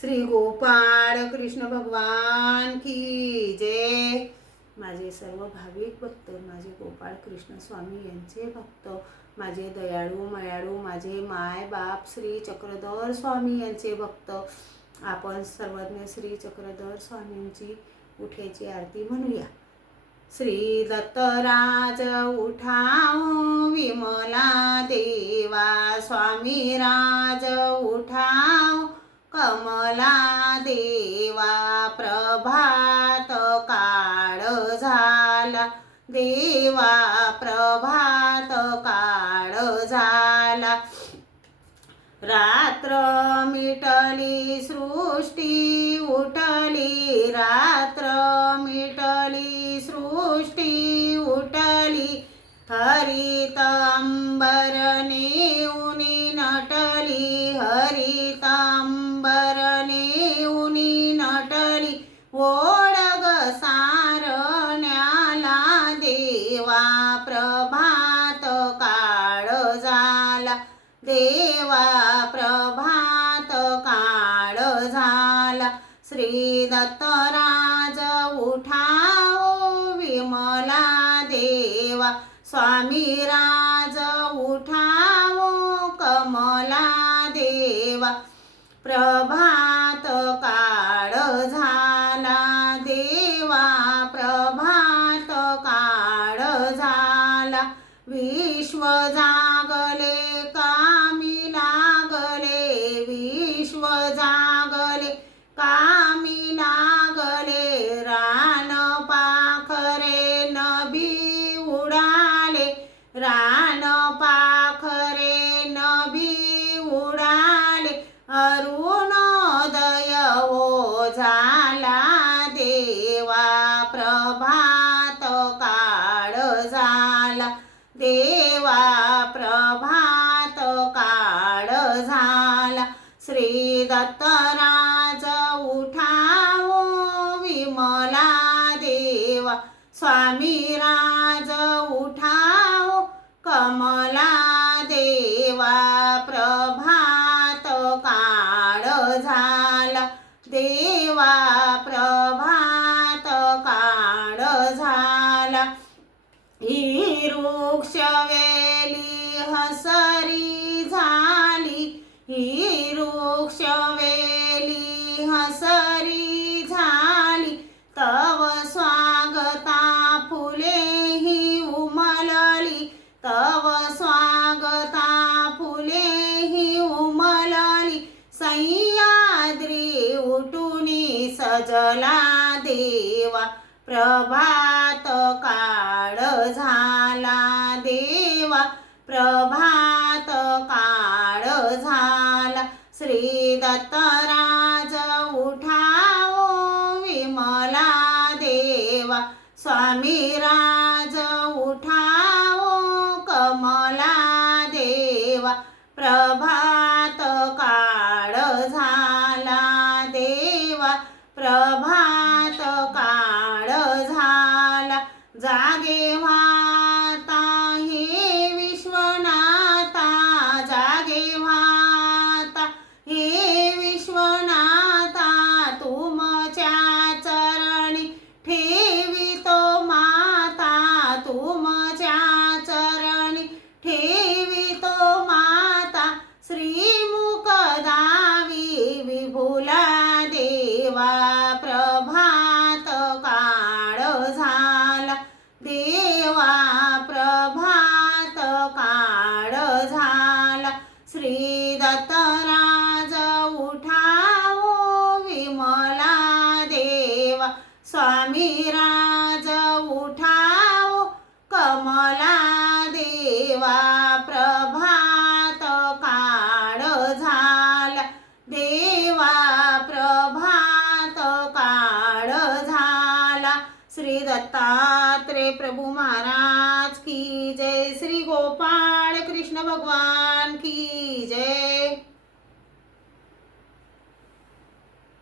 श्री गोपाळ कृष्ण भगवान की जय. माझे सर्व भाविक भक्त माझे गोपाळ कृष्ण स्वामी यांचे भक्त माझे दयाळू मयाळू माझे माय बाप श्री चक्रधर स्वामी यांचे भक्त. आपण सर्वज्ञ श्री चक्रधर स्वामींची उठ्याची आरती म्हणूया. श्री दत्तराज उठाव विमला देवा स्वामी राज उठाव कमला देवा प्रभात काळ झाला. देवा प्रभात काळ झाला. रात्र मिटली सृष्टी उठली. रात्र मिटली सृष्टी उठली. हरित अंबर ओळग सारण्याला देवा प्रभात काळ झाला. देवा प्रभात काळ झाला. श्री दत्तराज उठाओ विमला देवा. स्वामी राज उठाओ कमला देवा. प्रभात काळ विश्व जागले कामी लागले विश्व जागले कामी लागले रान पाखरे नबी उडाले रान पाखरे नबी उडाले अरुणोदय श्री दत्तराज उठाओ विमला देवा. स्वामी राज उठाओ कमला देवा. प्रभात काळ झाला. देवा प्रभात काळ झाला. ही वृक्ष वेली हसरी सह्याद्री उठुनी सजला देवा. प्रभात काळ झाला देवा. प्रभात काळ झाला. श्री दत्तराज उठाओ विमला देवा. स्वामी राज उठाओ कमला देवा. प्रभा 咱的话 श्री दत्तराज उठाओ विमला देवा. स्वामी राज उठाओ कमला देवा. प्रभात काळ झाला. देवा प्रभात काळ झाला. श्री दत्तात्रे प्रभू महाराज की जय. श्री गोपाळ कृष्ण भगवान.